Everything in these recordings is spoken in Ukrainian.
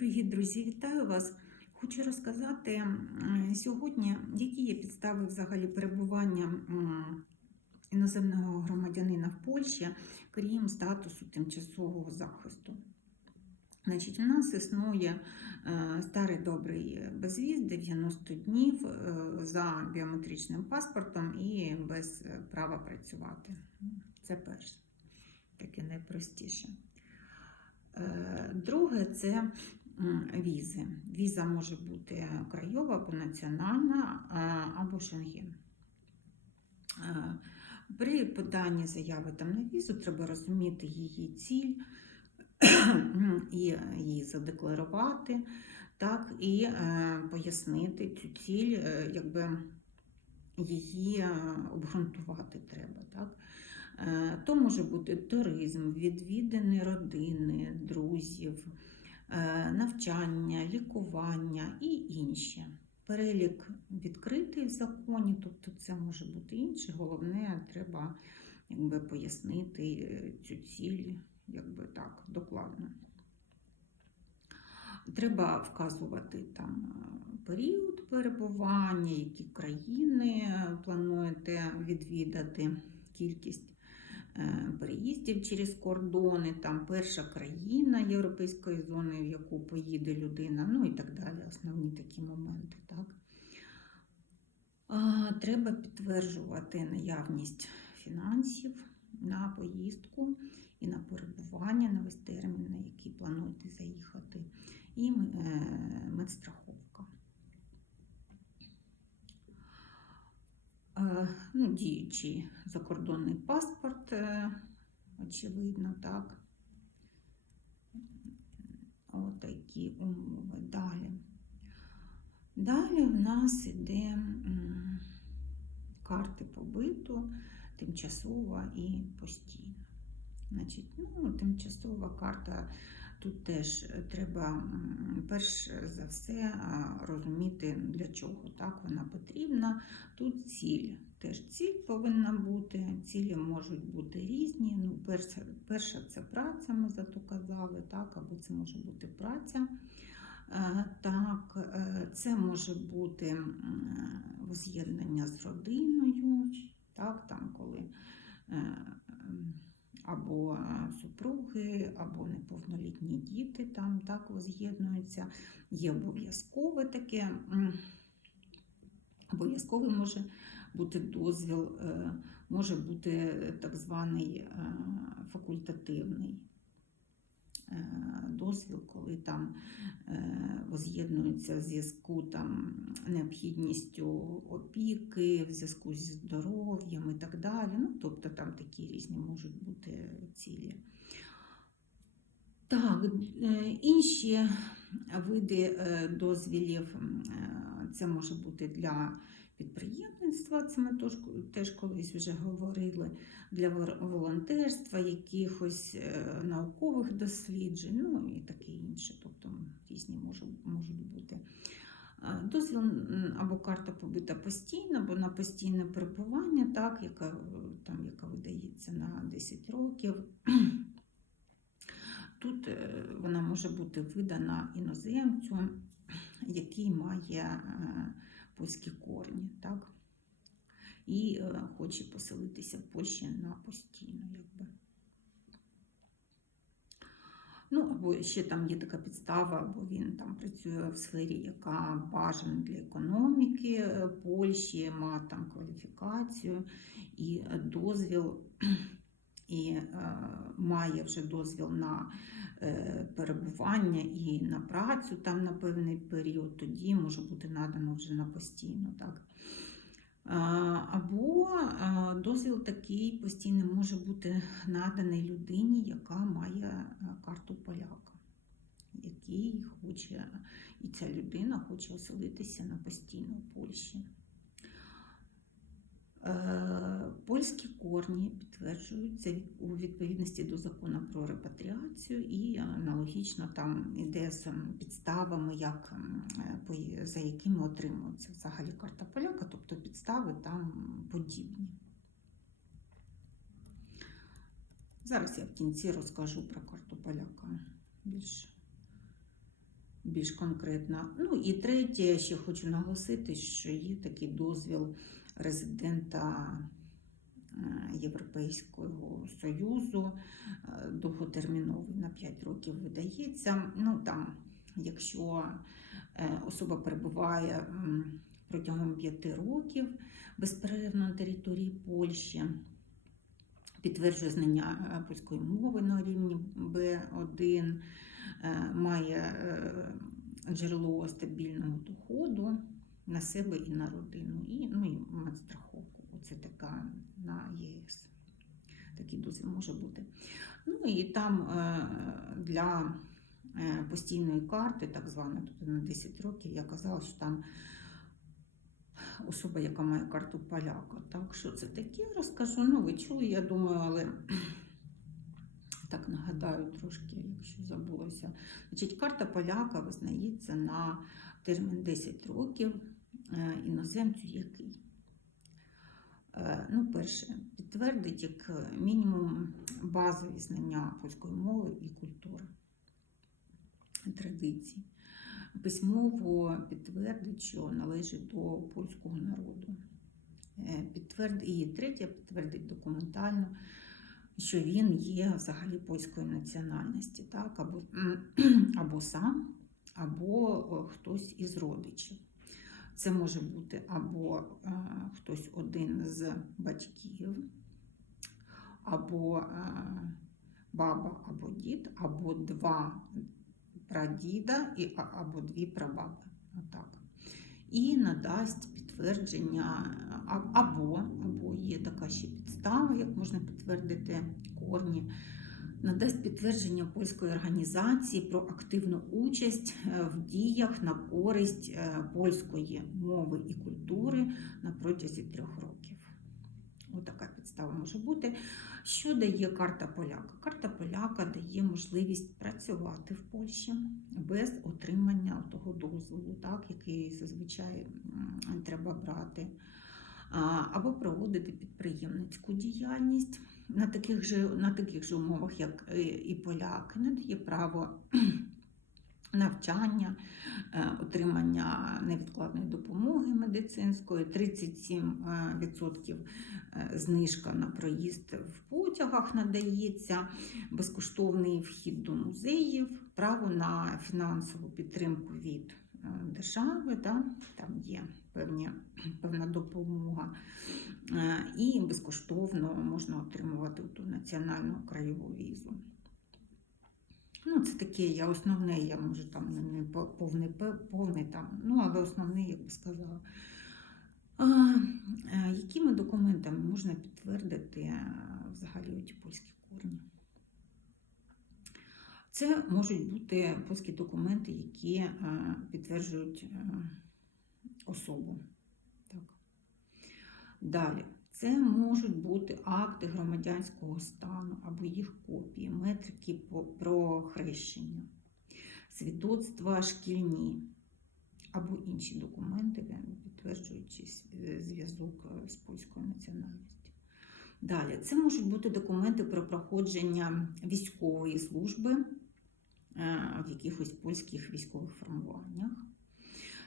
Дорогі друзі, вітаю вас! Хочу розказати сьогодні, які є підстави взагалі перебування іноземного громадянина в Польщі, крім статусу тимчасового захисту. Значить, у нас існує е, старий добрий безвіз 90 днів е, за біометричним паспортом і без права працювати. Це перше, таке найпростіше. Е, Друге це візи. Віза може бути краєва або національна, або шенген. При поданні заяви там на візу треба розуміти її ціль і її задекларувати, так, і е, пояснити цю ціль, е, якби її е, обґрунтувати треба. Так. То може бути туризм, відвідини родини, друзів, навчання, лікування і інші. Перелік відкритий в законі, тобто це може бути інше. Головне, треба якби, пояснити е, цю ціль якби так, докладно. Треба вказувати там е, період перебування, які країни плануєте відвідати, кількість е, переїздів через кордони, там перша країна Європейської зони, в яку поїде людина, ну і так далі. Основні такі моменти. Так? Треба підтверджувати наявність фінансів на поїздку і на перебування на весь термін, на який плануєте заїхати, і е, діючий закордонний паспорт, е, очевидно, так. Отакі умови. Далі. Далі в нас іде м, карти побиту, тимчасова і постійна. Значить, ну, тимчасова карта тут теж треба перш за все розуміти, для чого так вона потрібна. Тут ціль. Теж ціль повинна бути. Цілі можуть бути різні. Ну, перша, перша це праця, ми зато казали, так, або це може бути праця. Е, Так, е, це може бути воз'єднання з родиною, так, там, коли е, або е, супруги, або неповнолітні діти там так воз'єднуються. Є обов'язкове таке, обов'язковий може бути дозвіл, е, може бути так званий е, факультативний е, дозвіл, коли там е, воз'єднуються в зв'язку там необхідністю опіки, в зв'язку зі здоров'ям і так далі. Ну, тобто там такі різні можуть бути цілі. Так, е, інші види е, дозвілів е, це може бути для підприємництва, це ми теж колись вже говорили, для волонтерства, якихось наукових досліджень, ну і таке інше, тобто різні можуть, можуть бути. Дозвіл або карта побита постійно, або на постійне перебування, так, яка, там, яка видається на 10 років. Тут е, вона може бути видана іноземцю, який має е, польські корні, так? і е, хоче поселитися в Польщі на постійно. Якби. Ну, або ще там є така підстава, або він там працює в сфері, яка бажана для економіки Польщі, має там кваліфікацію і дозвіл, і е, має вже дозвіл на е, перебування і на працю там на певний період, тоді може бути надано вже на постійно. Так? Або дозвіл такий постійний може бути наданий людині, яка має карту поляка, який хоче, і ця людина хоче оселитися на постійно в Польщі. Польські корні підтверджуються у відповідності до закону про репатріацію і аналогічно там іде з підставами, як, е, за якими отримується взагалі карта поляка, тобто підстави там подібні. Зараз я в кінці розкажу про карту поляка більш більш конкретно. Ну і третє, ще хочу наголосити, що є такий дозвіл резидента Європейського Союзу, е, довготерміновий на 5 років видається. Ну там, якщо е, особа перебуває протягом 5 років безперервно на території Польщі, підтверджує знання е, польської мови на рівні Б1, е, має е, джерело стабільного доходу на себе і на родину, і, ну, і медстраховку. Оце така на ЄС. Такий дозвіл може бути. Ну і там е, для е, постійної карти, так званої, тобто на 10 років, я казала, що там особа, яка має карту поляка. Так, що це таке, розкажу. Ну, ви чули, я думаю, але так нагадаю трошки, якщо забулося. Значить, карта поляка визнається на термін 10 років е, іноземцю, який. Е, Ну, перше, підтвердить як мінімум базові знання польської мови і культури, традицій. Письмово підтвердить, що належить до польського народу. Е, Підтверд... І третє, підтвердить документально, що він є взагалі польської національності, так? або, або сам, або хтось із родичів. Це може бути або е, хтось один з батьків, або е, баба, або дід, або два прадіда і, або дві прабаби. Отак. І надасть підтвердження, або, або є така ще підстава, як можна підтвердити корні. Надасть підтвердження польської організації про активну участь е, в діях на користь е, польської мови і культури на протязі трьох років. Отака підстава може бути. Що дає карта поляка? Карта поляка дає можливість працювати в Польщі без отримання того дозволу, так, який зазвичай треба брати, або проводити підприємницьку діяльність на таких же, на таких же умовах, як і- і поляки, надає право навчання, е, отримання невідкладної допомоги медицинської, 37% е, знижка на проїзд в потягах надається, безкоштовний вхід до музеїв, право на фінансову підтримку від е, держави, да, там є певні, певна допомога, Е, і безкоштовно можна отримувати ту національну краєву візу. Ну, це таке, я основне, я може там не- повний, повний там, ну, але основне, як би сказала. А, е, якими документами можна підтвердити е, взагалі ті польські корні? Це можуть бути польські документи, які підтверджують особу. Так. Далі, це можуть бути акти громадянського стану або їх копії, метрики про хрещення, свідоцтва шкільні або інші документи, е, підтверджуючи е, зв'язок е, з польською національністю. Далі, це можуть бути документи про проходження військової служби в якихось польських військових формуваннях.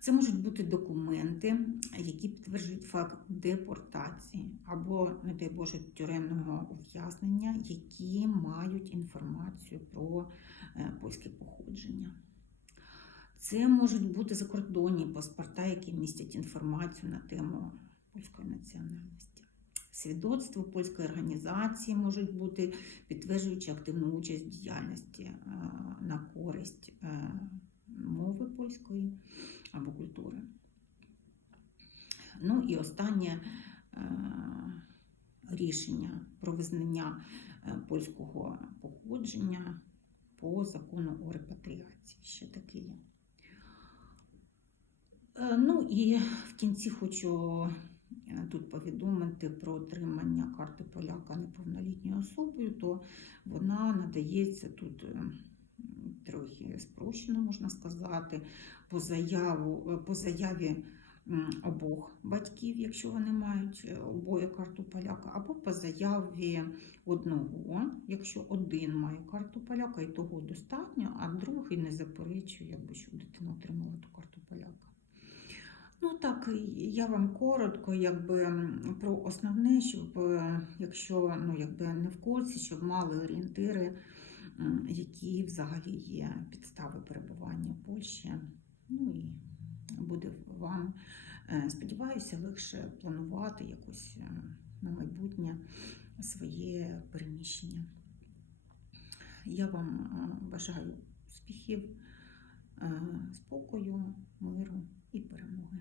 Це можуть бути документи, які підтверджують факт депортації або, не дай Боже, тюремного ув'язнення, які мають інформацію про е, польське походження. Це можуть бути закордонні паспорта, які містять інформацію на тему польської національності. Свідоцтво польської організації можуть бути, підтверджуючи активну участь в діяльності е, на користь е, мови польської або культури. Ну і останнє е, рішення про визнання е, польського походження по закону о репатріації. Ще таке є. Е, Ну і в кінці хочу тут повідомити про отримання карти поляка неповнолітньою особою, то вона надається тут трохи спрощено, можна сказати, по, заяву, е, по заяві обох батьків, якщо вони мають е, обоє карту поляка, або по заяві одного, якщо один має карту поляка, і того достатньо, а другий не заперечує, якби, що дитина отримала ту карту поляка. Ну так, я вам коротко, якби про основне, щоб е, якщо ну, якби не в курсі, щоб мали орієнтири, які взагалі є підстави перебування в Польщі. Ну і буде вам, е, сподіваюся, легше планувати якось е, на майбутнє своє переміщення. Я вам е, бажаю успіхів, спокою, миру і перемоги.